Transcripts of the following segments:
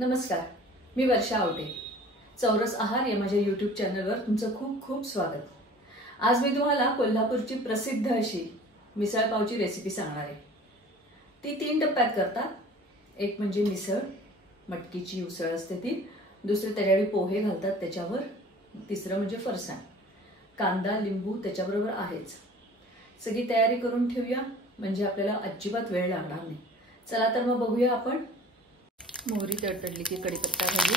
नमस्कार, मी वर्षा आवटे. चौरस आहार या माझ्या यूट्यूब चॅनलवर तुमचं खूप खूप स्वागत. आज मी तुम्हाला कोल्हापूरची प्रसिद्ध अशी मिसळ पावची रेसिपी सांगणार आहे. ती 3 टप्प्यात करतात. एक म्हणजे मिसळ, मटकीची उसळ असते ती. दुसरे त्याच्यावर पोहे घालतात त्याच्यावर. तिसरं म्हणजे फरसाण. कांदा, लिंबू त्याच्याबरोबर आहेच. सगळी तयारी करून ठेवूया म्हणजे आपल्याला अजिबात वेळ लागणार नाही. चला तर मग बघूया आपण. मोहरी तडतडली की कढीपत्ता घालू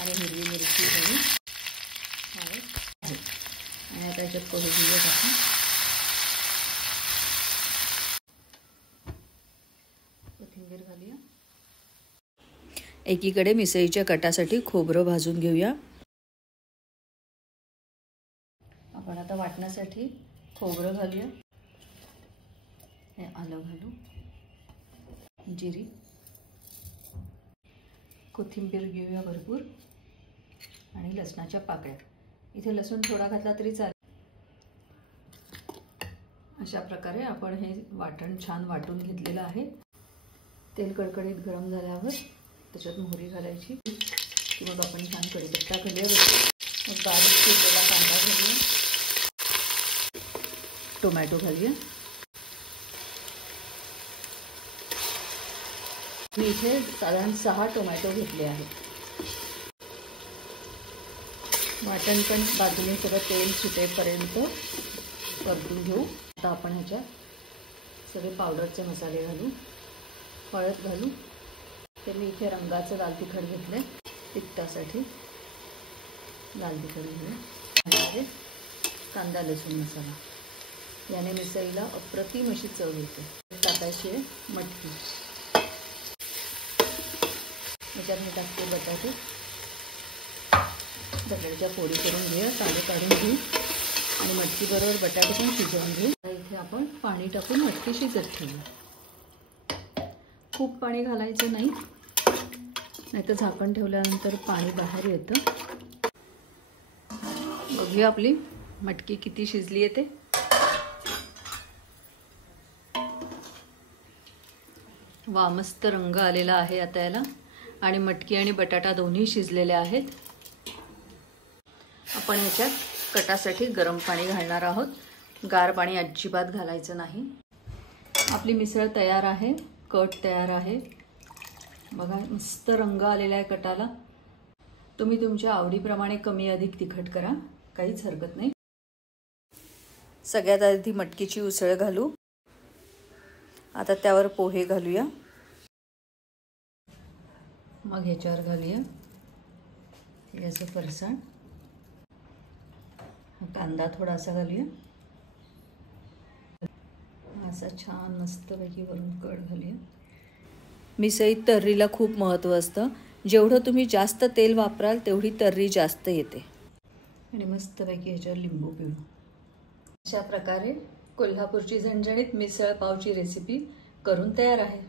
आणि हिरवी मिरची घालू आणि आता याच्यात पोहे घेऊया टाकून. कोथिंबीर घालूया. एकीकडे मिसळीच्या कटासाठी खोबरं भाजून घेऊया. आपण आता वाटण्यासाठी खोबरं घालूया. हे आलं घालू, जिरी, कोथिंबीर घेऊया भरपूर आणि लसणाच्या पाकळ्या. इथे लसूण थोडा घातला तरी चालेल. अशा प्रकारे आपण हे वाटण छान वाटून घेतलेलं आहे. तेल कडकडीत गरम झाल्यावर त्याच्यात मोहरी घालायची की मग आपण छान कढीपत्ता घालूया. मग बारीक चिरलेला कांदा घालूया, टोमॅटो घालूया. मी इथे साधारण 6 टोमॅटो घेतले आहेत. वाटण पण बाजूने सगळं तेल सुटेपर्यंत परतून घेऊ. आता आपण ह्याच्यात सगळे पावडरचे मसाले घालू, हळद घालू. तर मी इथे रंगाचं लाल तिखट घेतलंय, तिखटासाठी लाल तिखट घेऊया. कांदा लसूण मसाला, याने मिसळीला अप्रतिम अशी चव येते. टाकायची आहे मटकी. याच्यात मी टाकते बटाटे. बटाट्याच्या फोडी करून घेऊया, साले काढून घेऊ आणि मटकी बरोबर बटाटे पण शिजवून घेऊ. इथे आपण पाणी टाकून मटकी शिजत ठेवू. खूप पाणी घालायचं नाही, नाहीतर झाकण ठेवल्यानंतर पाणी बाहेर येतं. बघूया आपली मटकी किती शिजली आहे ते. वा, मस्त रंग आलेला आहे आता याला. आणि मटकी आणि बटाटा दोन्ही शिजलेले आहेत. आपण ह्याच्यात कटासाठी गरम पाणी घालणार आहोत. गार पाणी अजिबात घालायचं नाही. आपली मिसळ तयार आहे, कट तयार आहे. बघा, मस्त रंग आलेला आहे कटाला. तुम्ही तुमच्या आवडीप्रमाणे कमी अधिक तिखट करा, काहीच हरकत नाही. सगळ्यात आधी मटकीची उसळ घालू. आता त्यावर पोहे घालूया. मग ह्याच्यावर घालूया याचं फरसाण. कांदा थोडासा घालूया. असा छान मस्तपैकी वरून कट घालूया. मिसळीत तर्रीला खूप महत्त्व असतं. जेवढं तुम्ही जास्त तेल वापराल तेवढी तर्री जास्त येते. आणि मस्तपैकी ह्याच्यावर लिंबू पिळू. अशा प्रकारे कोल्हापूरची झणझणीत मिसळ पावची रेसिपी करून तयार आहे.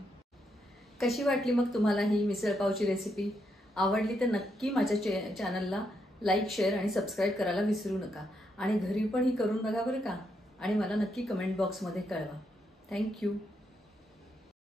कशी वाटली मग तुम्हाला ही मिसळ पावची रेसिपी? आवडली तर नक्की माझ्या चॅनलला लाईक, शेअर आणि सबस्क्राईब करायला विसरू नका. आणि घरी पण ही करून बघा बरं का. आणि मला नक्की कमेंट बॉक्समध्ये कळवा. थँक्यू.